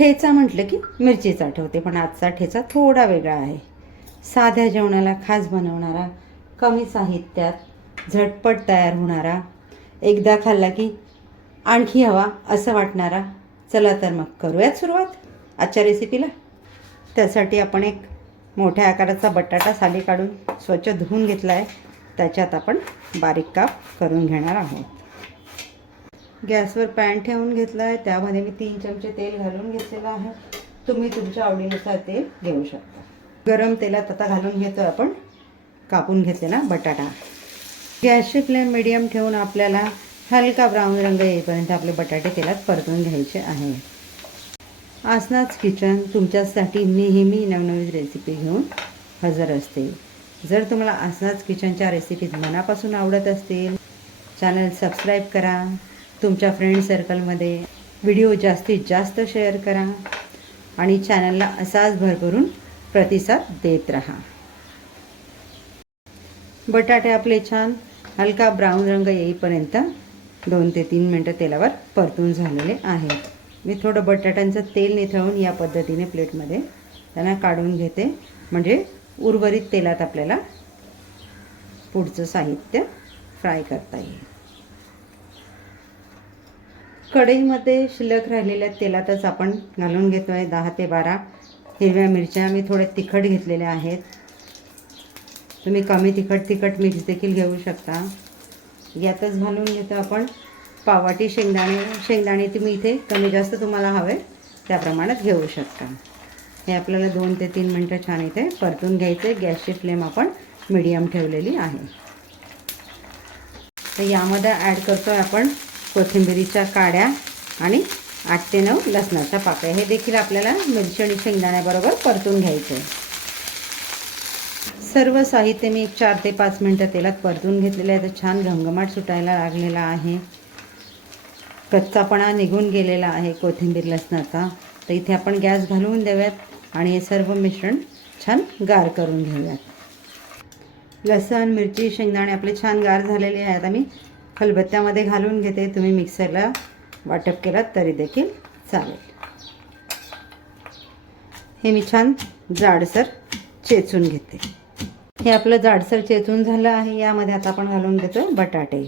ठेचा म्हटलं की मिरचीच आठवते, पण आजचा ठेचा थोडा वेगळा आहे. साध्या जेवणाला खास बनवणारा, कमी साहित्यात झटपट तयार होणारा, एकदा खाल्ला की आणखी हवा असं वाटणारा. चला तर मग करूयात सुरुवात आजच्या रेसिपीला. त्यासाठी आपण एक मोठ्या आकाराचा बटाटा साली काढून स्वच्छ धुवून घेतला आहे. त्याच्यात आपण बारीक काप करून घेणार आहोत. गॅसवर पॅन ठेवून घेतला आहे. त्यामध्ये मी 3 चमचे तेल घालून घेतलेलं आहे. तुम्ही तुमच्या आवडीनुसार तेल घेऊ शकता. गरम तेलात आता घालून घेतो आपण कापून घेतलेला बटाटा. गॅसची फ्लेम मीडियम ठेवून आपल्याला हलका ब्राऊन रंग येईपर्यंत आपले बटाटे तेलात परतून घ्यायचे आहे. आसनाच किचन तुमच्यासाठी नेहमी नवनवीन रेसिपी घेऊन हजर असते. जर तुम्हाला आसनाच किचनच्या रेसिपीज मनापासून आवडत असतील, चॅनल सबस्क्राईब करा. तुमच्या फ्रेंड सर्कलमध्ये व्हिडिओ जास्तीत जास्त शेअर करा आणि चॅनलला असाच भरभरून प्रतिसाद देत राहा. बटाटे आपले छान हलका ब्राऊन रंग येईपर्यंत 2 ते 3 मिनटं तेलावर परतून झालेले आहेत. मी थोडं बटाट्यांचं तेल निथळून या पद्धतीने प्लेटमध्ये त्यांना काढून घेते, म्हणजे उर्वरित तेलात आपल्याला पुढचं साहित्य फ्राय करता येईल. कढईमध्ये शिल्लक राहिलेल्या तेलातच आपण घालून घेतो आहे 10 ते 12 हिरव्या मिरच्या. मी थोड्या तिखट घेतलेल्या आहेत. तुम्ही कमी तिखट मिक्स देखील घेऊ शकता. यातच घालून घेतो आपण पाववाटी शेंगदाणे तुम्ही इथे कमी जास्त तुम्हाला हवे त्या प्रमाणात घेऊ शकता. हे आपल्याला 2 ते 3 मिनटं छान इथे परतून घ्यायचे. गॅसची फ्लेम आपण मीडियम ठेवलेली आहे. तर यामध्ये ॲड करतो आहे आपण कोथिंबिरीच्या काड्या आणि 8 ते 9 लसणाच्या पाकळ्या. हे देखील आपल्याला मिरची आणि शेंगदाण्याबरोबर परतून घ्यायचे. सर्व साहित्य मी 4 ते 5 मिनटं तेलात परतून घेतलेलं आहे. तर छान घमघमाट सुटायला लागलेला आहे. कच्चापणा निघून गेलेला आहे कोथिंबीर लसणाचा. तर इथे आपण गॅस घालवून देऊयात आणि हे सर्व मिश्रण छान गार करून घेऊयात. लसण, मिरची, शेंगदाणे आपले छान गार झालेले आहेत. आम्ही खलबत्त्यामध्ये घालून घेते. तुम्ही मिक्सरला वाटप केलात तरी देखील चालेल. हे मी छान जाडसर चेचून घेते. हे आपलं जाडसर चेचून झालं आहे. यामध्ये आता आपण घालून घेतो बटाटे.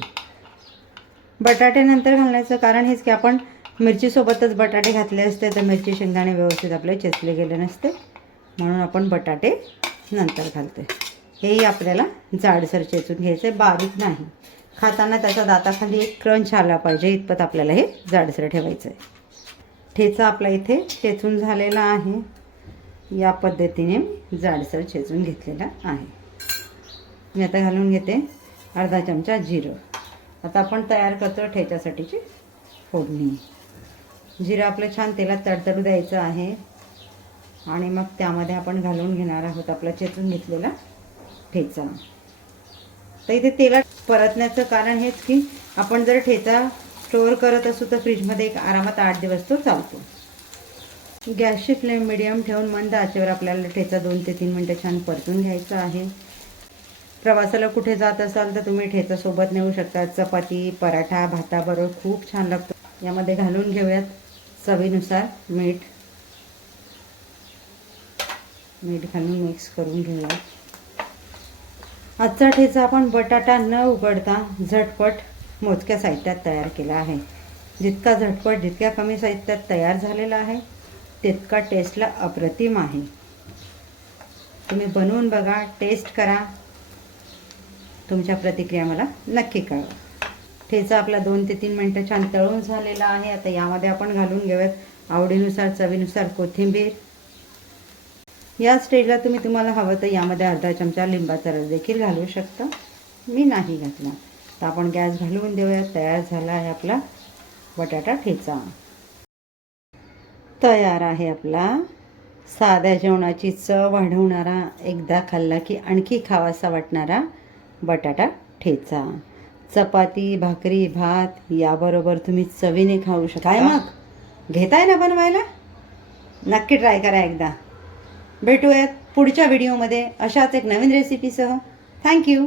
बटाटे नंतर घालण्याचं कारण हेच की आपण मिरचीसोबतच बटाटे घातले असते तर मिरची शेंगदाणे व्यवस्थित आपले चेचले गेले नसते, म्हणून आपण बटाटे नंतर घालते. हेही आपल्याला जाडसर चेचून घ्यायचे, बारीक नाही. खाताना त्याचा दाताखाली एक क्रंच आला पाहिजे इतपत आपल्याला हे जाडसर ठेवायचं आहे. ठेचा आपला इथे चेचून झालेला आहे. या पद्धतीने जाडसर चेचून घेतलेला आहे. मी आता घालून घेते अर्धा चमचा जिरं. आता आपण तयार करतो ठेच्यासाठीची फोडणी. जिरं आपलं छान तेलात तडतडू द्यायचं आहे आणि मग त्यामध्ये आपण घालून घेणार आहोत आपला चेचून घेतलेला ठेचा. तर इथे तेलात परतण्याचं कारण हेच की आपण जर ठेचा स्टोअर करत असू तर फ्रीजमध्ये एक आरामात 8 दिवस तो चालतो. गॅसची फ्लेम मीडियम ठेवून मंद आचेवर आपल्याला ठेचा 2 ते 3 मिनटं छान परतून घ्यायचा आहे. प्रवासाला कुठे जात असाल तर तुम्ही ठेचा सोबत नेऊ शकता. चपाती, पराठा, भाताबरोबर खूप छान लागतो. यामध्ये घालून घेऊयात चवीनुसार मीठ घालून मिक्स करून घेऊयात. आजचा ठेचा आपण बटाटा न उघडता झटपट मोजक्या साहित्यात तयार केला आहे. जितका झटपट, जितक्या कमी साहित्यात तयार झालेला आहे तितका टेस्टला अप्रतिम आहे. तुम्ही बनवून बघा, टेस्ट करा. तुमच्या प्रतिक्रिया मला नक्की कळवा. ठेचा आपला 2 ते 3 मिनटं छान तळून झालेला आहे. आता यामध्ये आपण घालून घेऊयात आवडीनुसार चवीनुसार कोथिंबीर. या स्टेजला तुम्हाला हवं तर यामध्ये अर्धा चमचा लिंबाचा रस देखील घालू शकता. मी नाही घातला. तर आपण गॅस घालवून देऊयात. तयार झाला आहे आपला बटाटा ठेचा. तयार आहे आपला साध्या जेवणाची चव वाढवणारा, एकदा खाल्ला की आणखी खावासा वाटणारा बटाटा ठेचा. चपाती, भाकरी, भात याबरोबर तुम्ही चवीने खाऊ शकता. काय मग घेताय ना बनवायला? नक्की ट्राय करा एकदा. भेटूयात पुढच्या व्हिडिओमध्ये अशाच एक नवीन रेसिपीसह. थँक्यू.